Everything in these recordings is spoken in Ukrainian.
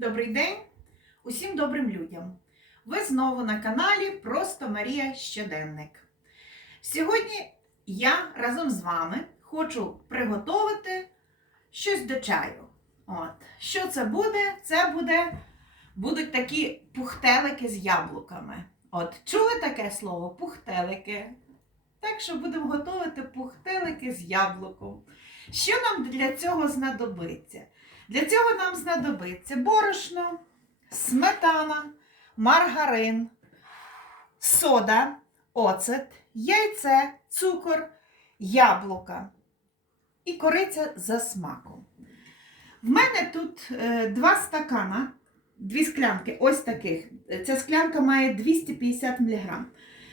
Добрий день усім добрим людям. Ви знову на каналі Просто Марія Щоденник. Сьогодні я разом з вами хочу приготувати щось до чаю. От. Що це буде? Це буде, будуть такі пухтелики з яблуками. От, чули таке слово? Пухтелики. Так що будемо готувати пухтелики з яблуком. Що нам для цього знадобиться? Для цього нам знадобиться борошно, сметана, маргарин, сода, оцет, яйце, цукор, яблука і кориця за смаком. В мене тут е, два стакана, дві склянки, ось таких. Ця склянка має 250 мг.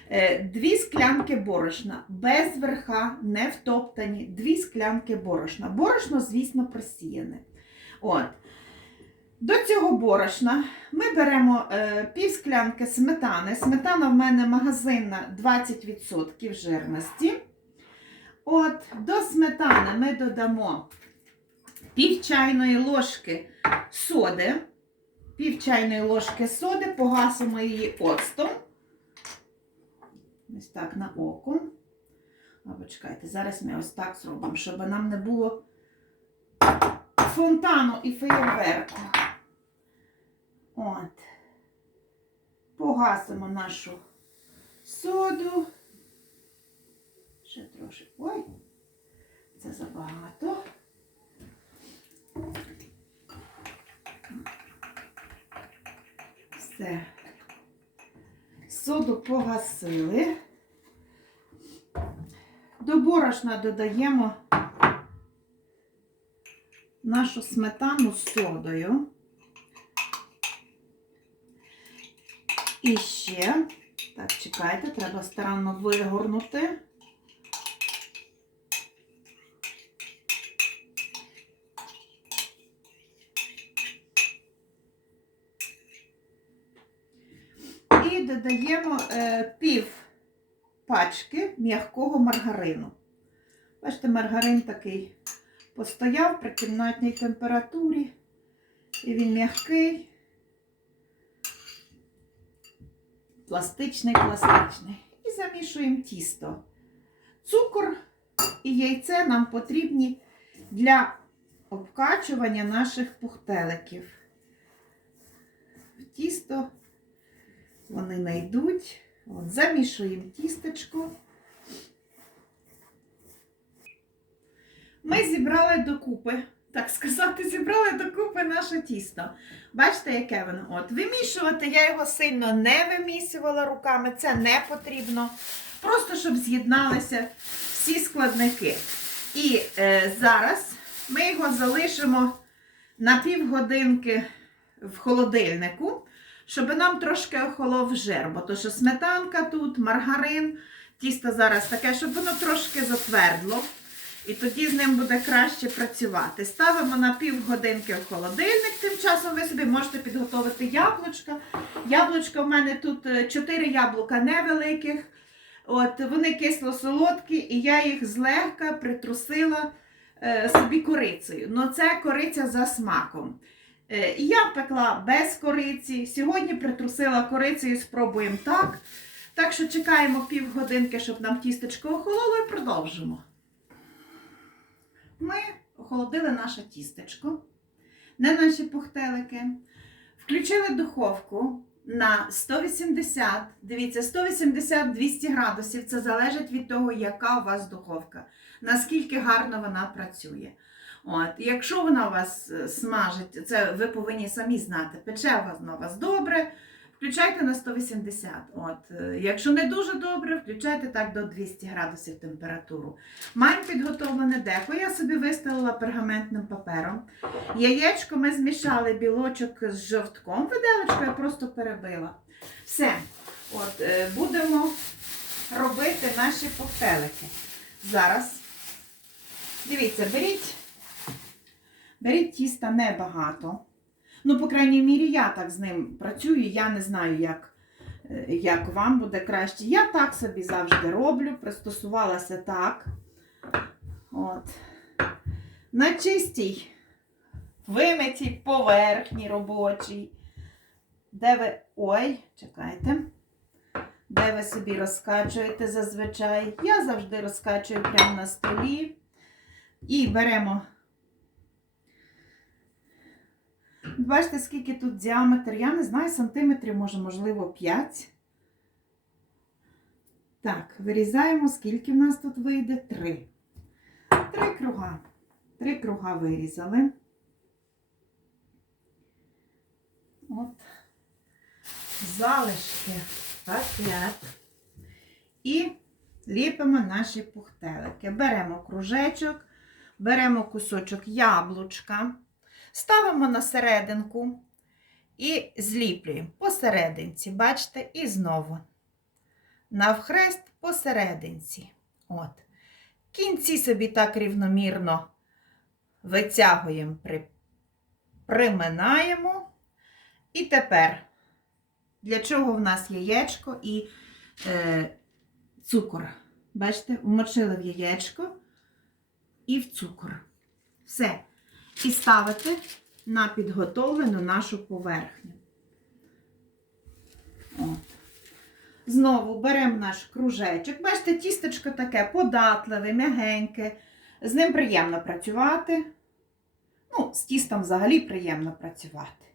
Е, Дві склянки борошна, без верха, не втоптані, дві склянки борошна. Борошно, звісно, просіяне. От. До цього борошна ми беремо е, пів склянки сметани. Сметана в мене магазинна 20% жирності. От, до сметани ми додамо пів чайної ложки соди. Пів чайної ложки соди, погасимо її оцтом. Ось так на око. Або чекайте, зараз ми ось так зробимо, щоб нам не було фонтану і феєрверку. От. Погасимо нашу соду. Ще трошки. Ой, це забагато. Все. Соду погасили. До борошна додаємо нашу сметану з содою. І ще, так, чекайте, треба старанно вигорнути. І додаємо е, пів пачки м'якого маргарину. Бачите, маргарин такий постояв при кімнатній температурі, і він м'який, пластичний, пластичний. І замішуємо тісто. Цукор і яйце нам потрібні для обкачування наших пухтеликів. В тісто вони найдуть. От, замішуємо тістечко. Ми зібрали докупи, так сказати, зібрали докупи наше тісто. Бачите, яке воно? От, вимішувати я його сильно не вимісювала руками, це не потрібно. Просто щоб з'єдналися всі складники. І е, зараз ми його залишимо на півгодинки в холодильнику, щоб нам трошки охолов жир, бо то що сметанка тут, маргарин, тісто зараз таке, щоб воно трошки затвердло. І тоді з ним буде краще працювати. Ставимо на півгодинки в холодильник. Тим часом ви собі можете підготувати яблучка. Яблучка в мене тут 4 яблука невеликих. От, вони кисло-солодкі, і я їх злегка притрусила е, собі корицею. Ну це кориця за смаком. Е, я пекла без кориці. Сьогодні притрусила корицею, спробуємо так. Так що чекаємо півгодинки, щоб нам тістечко охололо і продовжимо. Ми охолодили наше тістечко, не наші пухтелики. Включили духовку на 180, дивіться, 180-200 градусів. Це залежить від того, яка у вас духовка, наскільки гарно вона працює. От, Якщо вона у вас е, смажить, це ви повинні самі знати, пече вона у вас добре, включайте на 180. От, е, Якщо не дуже добре, включайте так до 200 градусів температуру. Маємо підготовлене деко. Я собі виставила пергаментним папером. Яєчко ми змішали білочок з жовтком. Виделочку я просто перебила. Все. От, е, будемо робити наші коктейлики. Зараз. Дивіться, беріть, беріть тіста небагато. Ну, по крайній мірі, я так з ним працюю, я не знаю, як, е, як вам буде краще. Я так собі завжди роблю, пристосувалася так. От. На чистій вимитій поверхні робочій. Де ви. Ой, чекайте. Де ви собі розкачуєте зазвичай. Я завжди розкачую прямо на столі. І беремо. Бачите, скільки тут діаметр? Я не знаю, сантиметрів, може, можливо, 5. Так, вирізаємо, скільки в нас тут вийде? 3. Три круга. Три круга вирізали. От. Залишки пакет. І ліпимо наші пухтелики. Беремо кружечок, беремо кусочок яблучка, ставимо на серединку і зліплюємо посерединці. Бачите, і знову навхрест посерединці. От. Кінці собі так рівномірно витягуємо, при... приминаємо. І тепер, для чого в нас яєчко і е, цукор? Бачите, вмочили в яєчко і в цукор. Все. І ставити на підготовлену нашу поверхню. От. Знову беремо наш кружечок. Бачите, тістечко таке податливе, м'ягеньке. З ним приємно працювати. Ну, з тістом взагалі приємно працювати.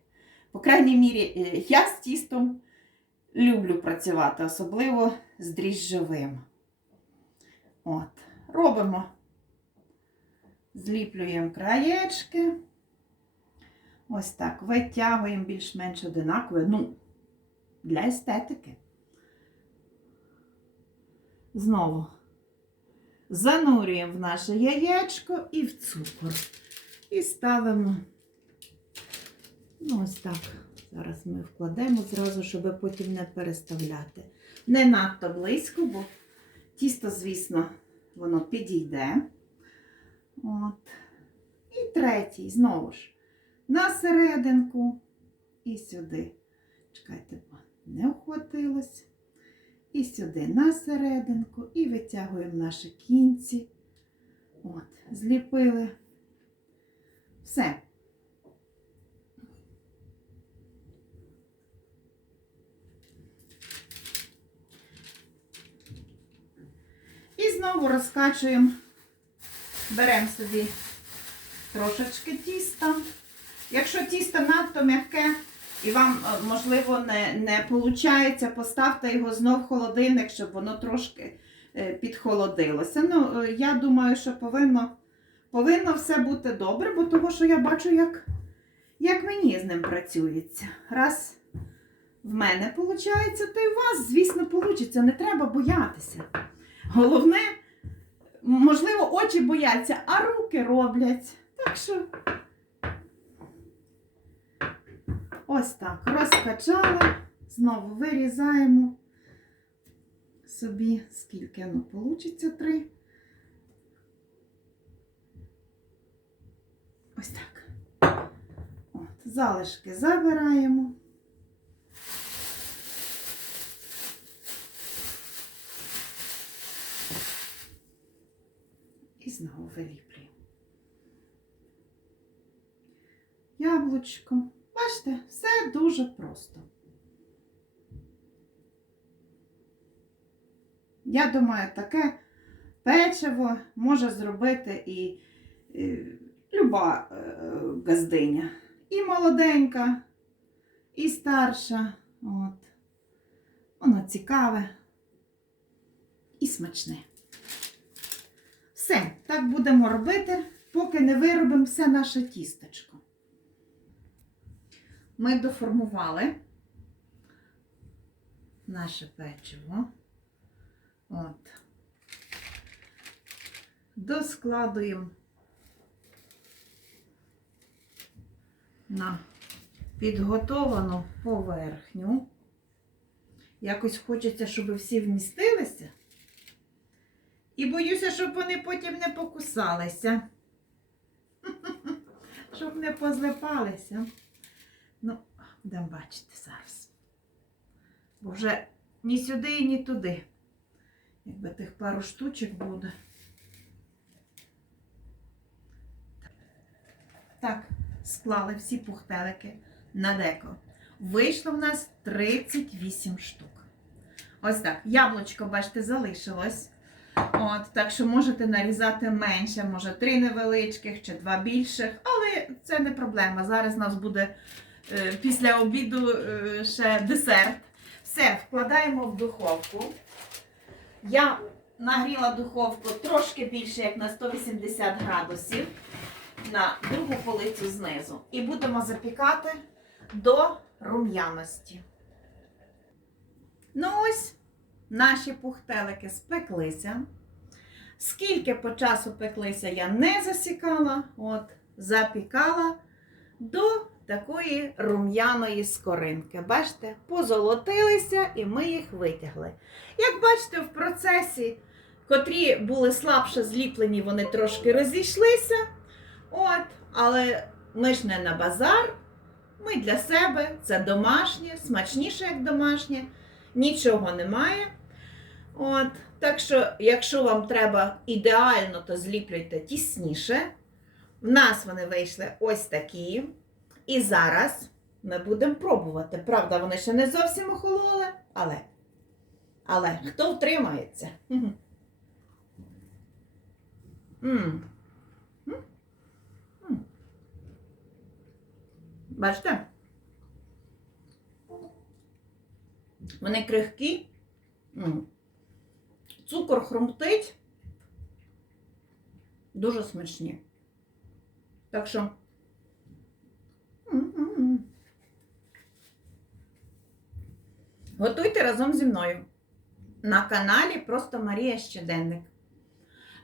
По крайній мірі, е, я з тістом люблю працювати, особливо з дріжджовим. От. Робимо, зліплюємо краєчки. Ось так, витягуємо більш-менш одинаково. Ну, для естетики. Знову занурюємо в наше яєчко і в цукор. І ставимо. Ну, ось так. Зараз ми вкладемо зразу, щоб потім не переставляти. Не надто близько, бо тісто, звісно, воно підійде. От. І третій, знову ж, на серединку і сюди. Чекайте, не вхватилось. І сюди на серединку, і витягуємо наші кінці. От, зліпили. Все. І знову розкачуємо, беремо собі трошечки тіста. Якщо тісто надто м'яке і вам, е, можливо, не, не виходить, поставте його знов в холодильник, щоб воно трошки е, підхолодилося. Ну, е, я думаю, що повинно, повинно все бути добре, бо того, що я бачу, як, як мені з ним працюється. Раз в мене виходить, то і у вас, звісно, вийде. Не треба боятися. Головне, можливо, очі бояться, а руки роблять. Так що. Ось так. Розкачали, знову вирізаємо собі, скільки ну, вийде три. Ось так. От, залишки забираємо. І знову виліплюємо. Яблучко. Бачите, все дуже просто. Я думаю, таке печиво може зробити і, і люба е, газдиня. І молоденька, і старша. От. Воно цікаве і смачне. Так будемо робити, поки не виробимо все наше тістечко. Ми доформували наше печиво. От. Доскладуємо на підготовану поверхню. Якось хочеться, щоб всі вмістилися. І боюся, щоб вони потім не покусалися. Щоб не позлипалися. Ну, будемо бачити зараз. Бо вже ні сюди, ні туди. Якби тих пару штучок буде. Так, склали всі пухтелики на деко. Вийшло в нас 38 штук. Ось так. Яблучко, бачите, залишилось. От, так що можете нарізати менше, може три невеличких чи два більших, але це не проблема. Зараз у нас буде е, після обіду е, ще десерт. Все, вкладаємо в духовку. Я нагріла духовку трошки більше, як на 180 градусів, на другу полицю знизу. І будемо запікати до рум'яності. Ну ось, наші пухтелики спеклися. Скільки по часу пеклися, я не засікала, от, запікала до такої рум'яної скоринки. Бачите, позолотилися і ми їх витягли. Як бачите, в процесі, котрі були слабше зліплені, вони трошки розійшлися. От, але ми ж не на базар, ми для себе, це домашнє, смачніше, як домашнє, нічого немає. От, так що, якщо вам треба ідеально, то зліплюйте тісніше. В нас вони вийшли ось такі. І зараз ми будемо пробувати. Правда, вони ще не зовсім охололи, але. Але хто втримається? Бачите? Вони крихкі. Цукор хрумтить. Дуже смачні. Так що. Готуйте разом зі мною. На каналі Просто Марія Щоденник.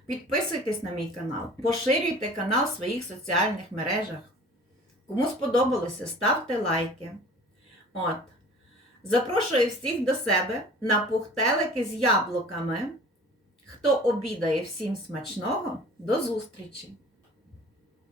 Підписуйтесь на мій канал, поширюйте канал в своїх соціальних мережах. Кому сподобалося, ставте лайки. От. Запрошую всіх до себе на пухтелики з яблуками. Хто обідає всім смачного, до зустрічі!